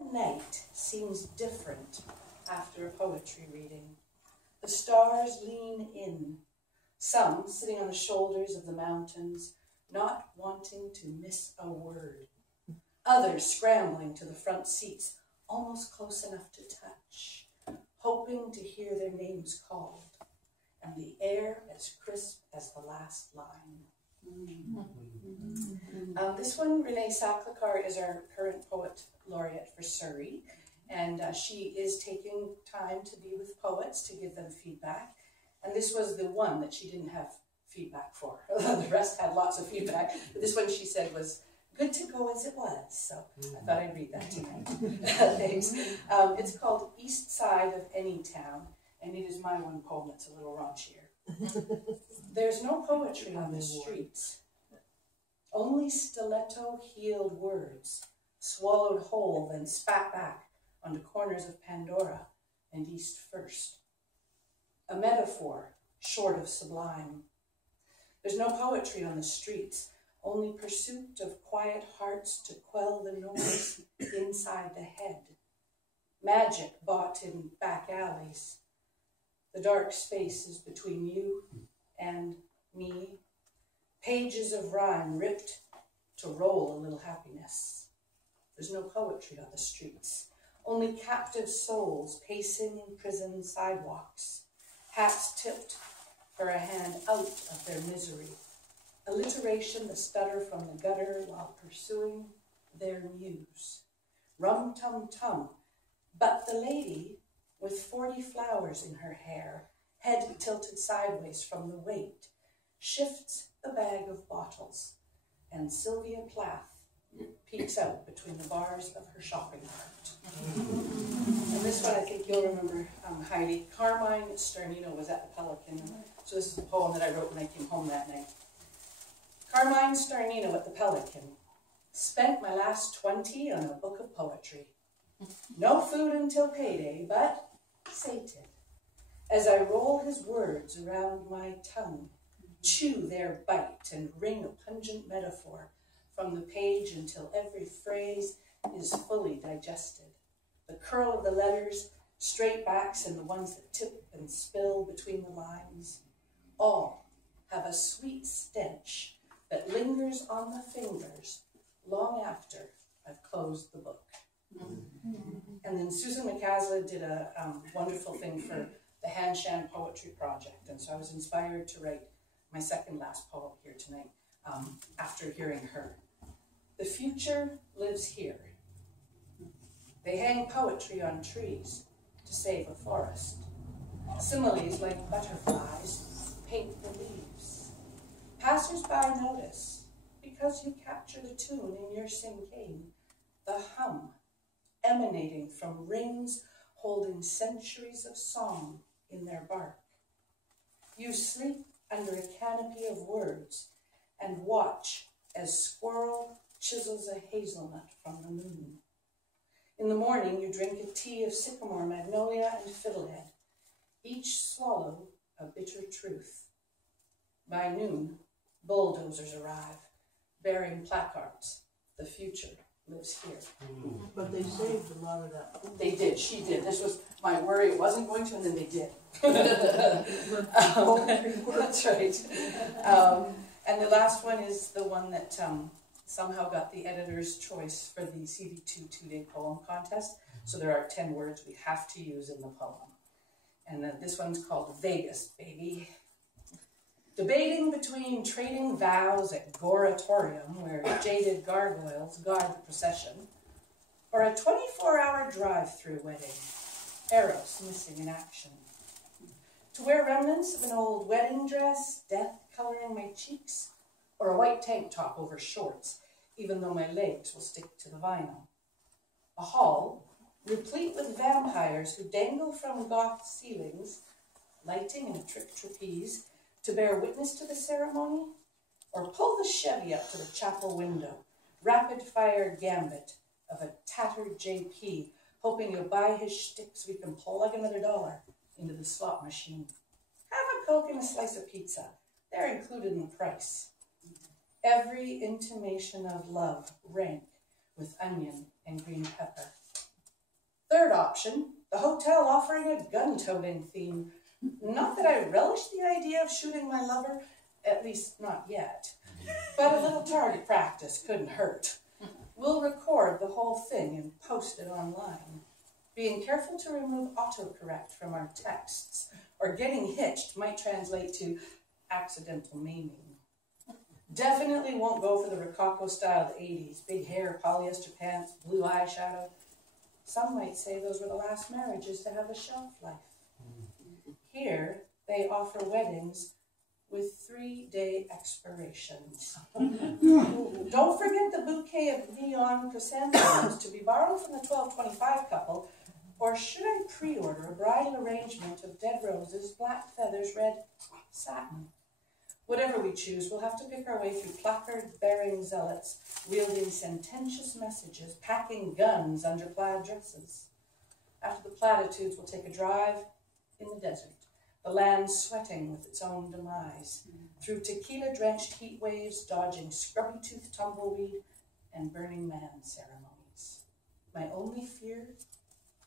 Night seems different after a poetry reading. The stars lean in, some sitting on the shoulders of the mountains, not wanting to miss a word. Others scrambling to the front seats, almost close enough to touch, hoping to hear their names called, and the air as crisp as the last line. This one, Renee Saclakar, is our current poet laureate for Surrey, and she is taking time to be with poets to give them feedback. And this was the one that she didn't have feedback for. The rest had lots of feedback, but this one she said was good to go as it was. So I thought I'd read that tonight. Thanks. It's called East Side of Any Town, and it is my one poem that's a little raunchier. There's no poetry on the streets, only stiletto-heeled words, swallowed whole, then spat back onto corners of Pandora and East First. A metaphor short of sublime. There's no poetry on the streets, only pursuit of quiet hearts to quell the noise inside the head. Magic bought in back alleys. The dark spaces between you and me. Pages of rhyme ripped to roll a little happiness. There's no poetry on the streets, only captive souls pacing in prison sidewalks, hats tipped for a hand out of their misery. Alliteration, the stutter from the gutter while pursuing their muse. Rum-tum-tum, but the lady with 40 flowers in her hair, head tilted sideways from the weight, shifts the bag of bottles, and Sylvia Plath peeks out between the bars of her shopping cart. And this one, I think you'll remember, Heidi. Carmine Starnino was at the Pelican, so this is the poem that I wrote when I came home that night. Carmine Starnino at the Pelican. Spent my last 20 on a book of poetry. No food until payday, but sated. As I roll his words around my tongue, chew their bite and wring a pungent metaphor from the page until every phrase is fully digested. The curl of the letters, straight backs and the ones that tip and spill between the lines, all have a sweet stench that lingers on the fingers long after I've closed the book. And then Susan McCaslin did a wonderful thing for the Hanshan Poetry Project, and so I was inspired to write my second last poem here tonight after hearing her. The future lives here. They hang poetry on trees to save a forest. Similes like butterflies paint the leaves. Passers-by notice, because you capture the tune in your cinquain, the hum emanating from rings holding centuries of song in their bark. You sleep under a canopy of words and watch as squirrel chisels a hazelnut from the moon. In the morning, you drink a tea of sycamore, magnolia, and fiddlehead, each swallow a bitter truth. By noon, bulldozers arrive, bearing placards. The future lives here. But they saved a lot of that. They did, she did. This was my worry, it wasn't going to, and then they did. That's right. And the last one is the one that somehow got the editor's choice for the CV2 two-day poem contest. So there are 10 words we have to use in the poem. And this one's called Vegas, baby. Debating between trading vows at Goratorium, where jaded gargoyles guard the procession, or a 24-hour drive-through wedding, Eros missing in action. To wear remnants of an old wedding dress, death coloring my cheeks, or a white tank top over shorts, even though my legs will stick to the vinyl. A hall replete with vampires who dangle from goth ceilings, lighting in a trick trapeze, to bear witness to the ceremony, or pull the Chevy up to the chapel window, rapid-fire gambit of a tattered JP, hoping you'll buy his shtick so we can plug another $1 into the slot machine. Have a Coke and a slice of pizza. They're included in the price. Every intimation of love rank with onion and green pepper. Third option, the hotel offering a gun-toting theme. Not that I relish the idea of shooting my lover, at least not yet, but a little target practice couldn't hurt. We'll record the whole thing and post it online, being careful to remove autocorrect from our texts, or getting hitched might translate to accidental maiming. Definitely won't go for the Rococo style of the 80s, big hair, polyester pants, blue eyeshadow. Some might say those were the last marriages to have a shelf life. Here, they offer weddings with 3-day expirations. Don't forget the bouquet of neon chrysanthemums to be borrowed from the 1225 couple, or should I pre-order a bridal arrangement of dead roses, black feathers, red satin? Whatever we choose, we'll have to pick our way through placard-bearing zealots, wielding sententious messages, packing guns under plaid dresses. After the platitudes, we'll take a drive in the desert, the land sweating with its own demise, through tequila-drenched heat waves, dodging scrubby-toothed tumbleweed and Burning Man ceremonies. My only fear,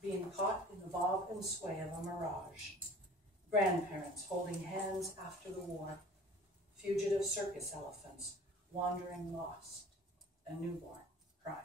being caught in the bob and sway of a mirage. Grandparents holding hands after the war, fugitive circus elephants wandering lost, a newborn crying.